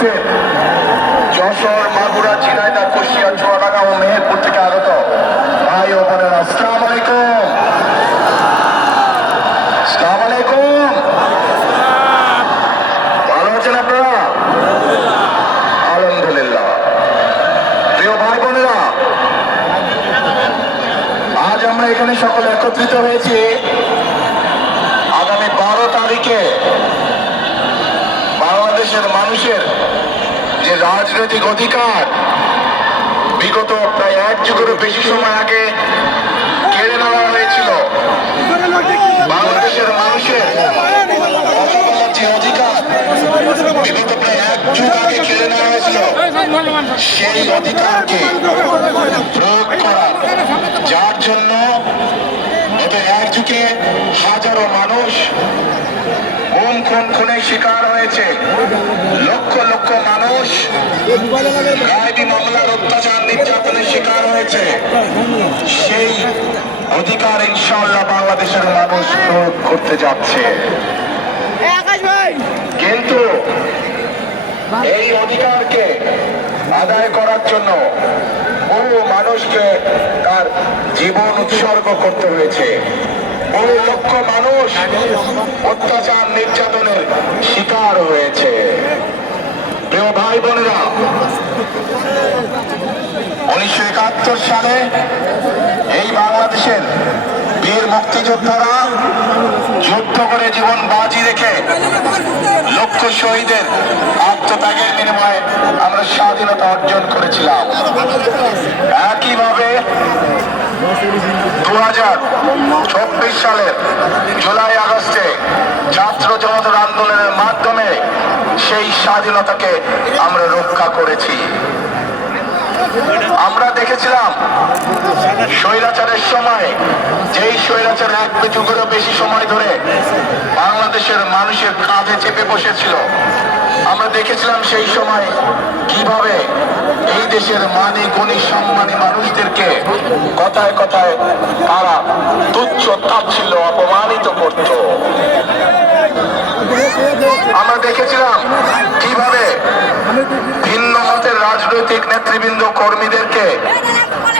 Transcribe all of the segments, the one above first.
উপস্থিত যশোর, মাগুরা, ঝিনাইদহ, কুষ্টিয়া, চুয়াডাঙ্গা ও মেহেরপুর থেকে আগত ভাই ও বোনেরা, আসসালামু আলাইকুম। আসসালামু আলাইকুম। ভালো আছেন আপনারা? আলহামদুলিল্লাহ। প্রিয় ভাই বোনেরা, আজ আমরা এখানে সকলে একত্রিত হয়েছি আগামী 12 তারিখে বাংলাদেশের মানুষের যে রাজনৈতিক অধিকার বিগত প্রায় 1 যুগেরও বেশি সময় আগে কেড়ে নেওয়া হয়েছিল, বাংলাদেশের মানুষের যে অধিকার বিগত প্রায় 1 যুগ আগে কেড়ে নেওয়া হয়েছিল, সেই অধিকারকে প্রয়োগ করা, যার জন্য গত 1 যুগে হাজারো মানুষ গুম খুনের শিকার হয়েছে, লক্ষ লক্ষ মানুষ গায়েবী মামলার অত্যাচার নির্যাতনের শিকার হয়েছে। সেই অধিকার ইনশাআল্লাহ বাংলাদেশের মানুষ প্রয়োগ করতে যাচ্ছে, কিন্তু এই অধিকারকে আদায় করার জন্য বহু মানুষকে তার জীবন উৎসর্গ করতে হয়েছে। বহু লক্ষ মানুষ অত্যাচার নির্যাতনের শিকার হয়েছে। প্রিয় ভাই বোনেরা, 1971 সালে এই বাংলাদেশের বীর মুক্তিযোদ্ধারা যুদ্ধ করে জীবন বাজি রেখে লক্ষ শহীদের আত্মত্যাগের বিনিময়ে আমরা স্বাধীনতা অর্জন করেছিলাম। একইভাবে 2024 সালের জুলাই আগস্টে ছাত্র জনতার আন্দোলনের মাধ্যমে সেই স্বাধীনতাকে আমরা রক্ষা করেছি। আমরা দেখেছিলাম স্বৈরাচারের সময়, যেই স্বৈরাচার 1 যুগেরও বেশি সময় ধরে বাংলাদেশের মানুষের কাঁধে চেপে বসেছিল, আমরা দেখেছিলাম সেই সময় কিভাবে এই দেশের মানি গুণী সম্মানী মানুষদেরকে কথায় কথায় তারা তুচ্ছ তাচ্ছিল্য অপমানিত করত। আমরা দেখেছিলাম কিভাবে ভিন্ন মতের রাজনৈতিক নেতৃবৃন্দ কর্মীদেরকে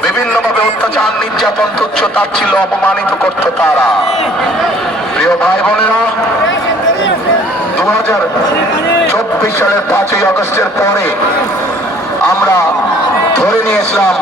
বিভিন্নভাবে অত্যাচার নির্যাতন তুচ্ছ তাচ্ছিল্য অপমানিত করত তারা। প্রিয় ভাই বোনেরা, 2024 সালের 5ই আগস্টের পরে আমরা ধরে নিয়েছিলাম